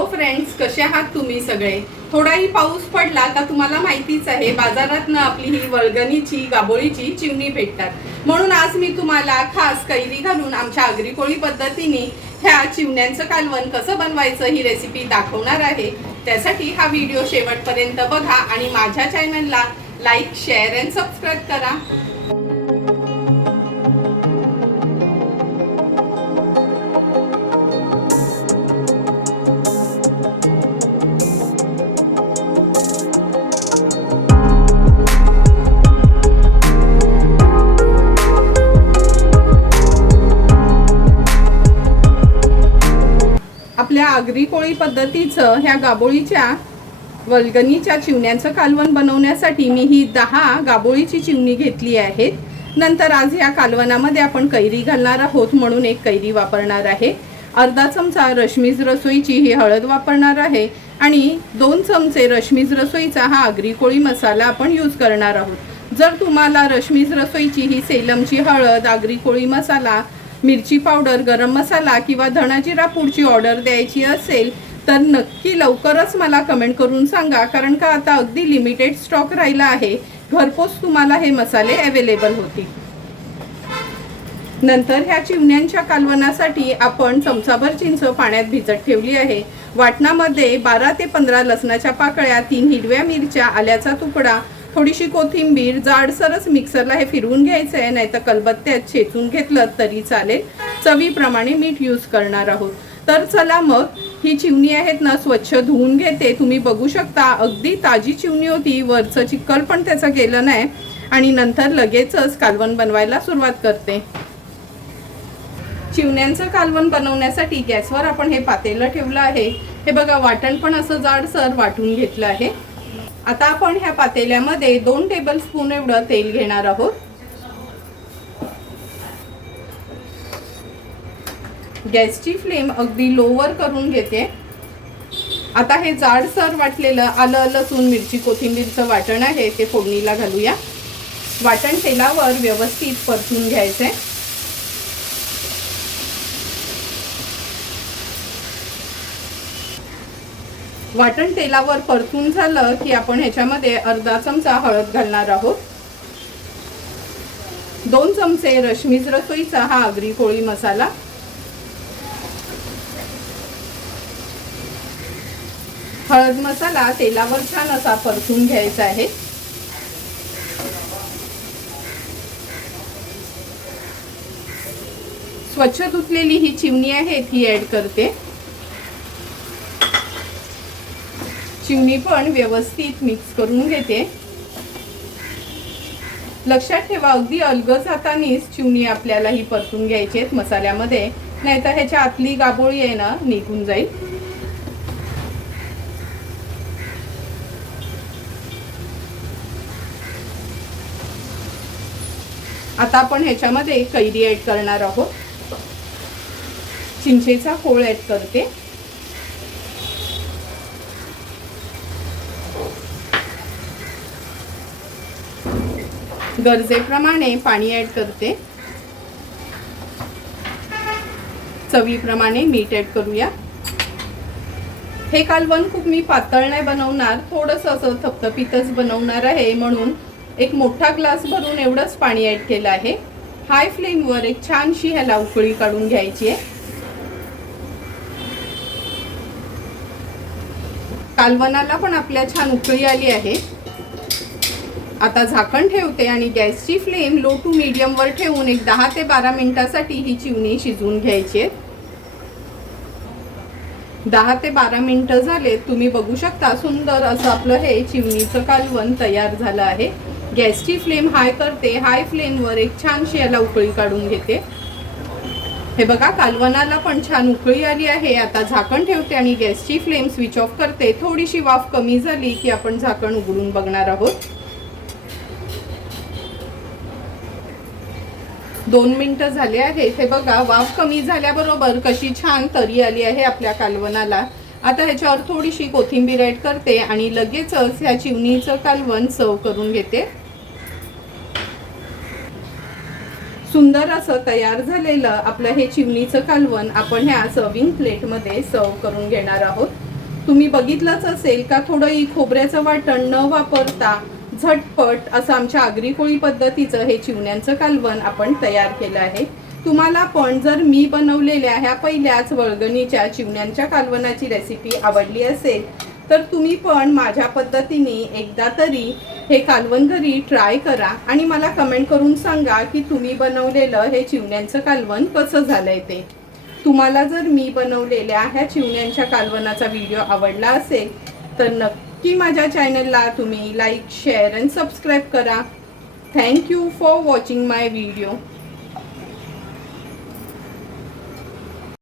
Hello friends, कसे आहात तुम्ही सगळे? थोडाही पाऊस पडला का तुम्हाला माहितीच आहे बाजारातनं आपली ही वळगणीची गाबोळीची चिमणी भेटतात. म्हणून आज मी तुम्हाला खास कैरी घालून आमच्या आगरी कोळी पद्धतीने ह्या चिमण्यांचं कालवण कसं बनवायचं ही रेसिपी दाखवणार आहे. त्यासाठी हा व्हिडिओ शेवटपर्यंत बघा आणि माझ्या चॅनलला लाईक, शेअर अँड सबस्क्राईब करा. आपल्या आगरी कोळी पद्धतीचं ह्या गाबोळीच्या वल्गणीच्या चिमण्यांचं कालवण बनवण्यासाठी मी ही 10 गाबोळीची चिमणी घेतली आहे. नंतर आज ह्या कालवणामध्ये आपण कैरी घालणार आहोत म्हणून एक कैरी वापरणार आहे. अर्धा चमचा रश्मीज रसोईची ही हळद वापरणार आहे आणि 2 चमचे रश्मीज रसोईचा हा आगरी कोळी मसाला आपण यूज करणार आहोत. जर तुम्हाला रश्मीज रसोईची ही सेलमची हळद, आगरी कोळी मसाला, मिरची पावडर, गरम मसाला किंवा धणाजिरा पूडची ऑर्डर द्यायची असेल तर नक्की लवकरच मला कमेंट करून सांगा, कारण का आता अगदी लिमिटेड स्टॉक राहिला आहे. घरपोच तुम्हाला हे मसाले अवेलेबल होतील. नंतर ह्या चिमण्यांच्या कालवणासाठी आपण चमचाभर चिंच पाण्यात भिजत ठेवली आहे. वाटणामध्ये 12 ते 15 लसणाच्या पाकळ्या, 3 हिरव्या मिरच्या, आल्याचा तुकडा, थोडीशी कोथिंबीर, जाडसरच मिक्सरला हे फिरवून घ्यायचं आहे, नाहीतर कलबत्त्यात चेचून घेतलं तरी चालेल. चवीप्रमाणे मीठ यूज करणार आहोत. तर चला मग ही चिमणी आहेत ना स्वच्छ धुवून घेते. तुम्ही बघू शकता अगदी ताजी चिमणी होती, वरचं चिक्कल पण त्याचं गेलं नाही. आणि नंतर लगेचच कालवण बनवायला सुरुवात करते. चिमण्यांचं कालवण बनवण्यासाठी गॅसवर आपण हे पातेलं ठेवलं आहे. हे बघा, वाटण पण असं जाडसर वाटून घेतलं आहे. आता आपण ह्या पातेल्यामध्ये 2 टेबलस्पून एवढं तेल घेणार आहोत. गॅसची फ्लेम अगदी लोवर करून घेते. आता हे जाडसर वाटलेलं आलं, लसूण, मिरची, कोथिंबीरचं वाटण आहे ते फोडणीला घालूया. वाटण तेलावर व्यवस्थित परतून घ्यायचंय. वाटण तेलावर परतून झालं की आपण ह्याच्यामध्ये अर्धा चमचा हळद घालणार आहोत. 2 चमचे रश्मीज रसोईचा हा आगरी कोळी मसाला, हळद मसाला तेलावर छान असा परतून घ्यायचा आहे. स्वच्छ धुतलेली ही चिमणी आहे ती ऍड करते. चिमणी पण व्यवस्थित मिक्स करून घेते. लक्षात ठेवा अगदी अलगद हातानेच चिमणी आपल्याला ही परतून घ्यायची आहेत मसाल्यामध्ये, नाहीतर ह्याच्या आतली गाबोळी आहे ना निघून जाईल. आता आपण ह्याच्यामध्ये कैरी ऍड करणार आहोत. चिंचेचा कोळ ऍड करते. गरजेप्रमाणे पाणी ऍड करते. चवीप्रमाणे मीठ ऍड करूया. हे कालवण खूप मी पातळ नाही बनवणार, थोडंसं असं थपथपीतच बनवणार आहे, म्हणून एक मोठा ग्लास भरून एवढंच पाणी ऍड केलं आहे. हाय फ्लेमवर एक छानशी ह्याला उकळी काढून घ्यायची आहे. कालवणाला पण आपल्या छान उकळी आली आहे. आता झाकण ठेवते आणि गॅसची फ्लेम लो टू मीडियम वर ठेवून एक 10 ते 12 मिनिटासाठी ही चिमणी शिजवून घ्यायची आहे. 10 ते 12 मिनिटं झाले. तुम्ही बघू शकता सुंदर असं आपलं हे चिमणीचं कालवण तयार झालं आहे. गॅसची फ्लेम हाय करते. हाय फ्लेमवर एक छानशी याला उकळी काढून घेते. हे बघा, कालवणाला पण छान उकळी आली आहे. आता झाकण ठेवते आणि गॅसची फ्लेम स्विच ऑफ करते. थोडीशी वाफ कमी झाली की आपण झाकण उघडून बघणार आहोत. 2 मिनिटं झाले आहेत. हे बघा, वाफ कमी झाल्याबरोबर कशी छान तरी आली आहे आपल्या कालवणाला. आता ह्याच्यावर थोडीशी कोथिंबीर ऍड करते आणि लगेचच ह्या चिमणीचं कालवण सर्व करून घेते. सुंदर असं तयार झालेलं आपलं हे चिमणीचं कालवण आपण ह्या सर्विंग प्लेटमध्ये सर्व करून घेणार आहोत. तुम्ही बघितलंच असेल का थोडंही खोबऱ्याचं वाटण न वापरता झटपट असं आमच्या आगरी कोळी पद्धतीचं हे चिवण्यांचं कालवण आपण तयार केलं आहे। तुम्हाला पण जर मी बनवलेल्या ह्या पहिल्याच वळगणीच्या चिवण्यांच्या कालवणाची रेसिपी आवडली असेल तर तुम्ही पण माझ्या पद्धतीने एकदा तरी हे कालवण घरी ट्राय करा आणि मला कमेंट करून सांगा की तुम्ही बनवलेलं हे चिवण्यांचं कालवण कसं झालंय ते। तुम्हाला जर मी बनवलेल्या ह्या चिवण्यांच्या कालवणाचा व्हिडिओ आवडला असेल तर नक्की माझ्या चॅनलला तुम्ही लाईक, शेअर आणि सबस्क्राईब करा। Thank you for watching my video.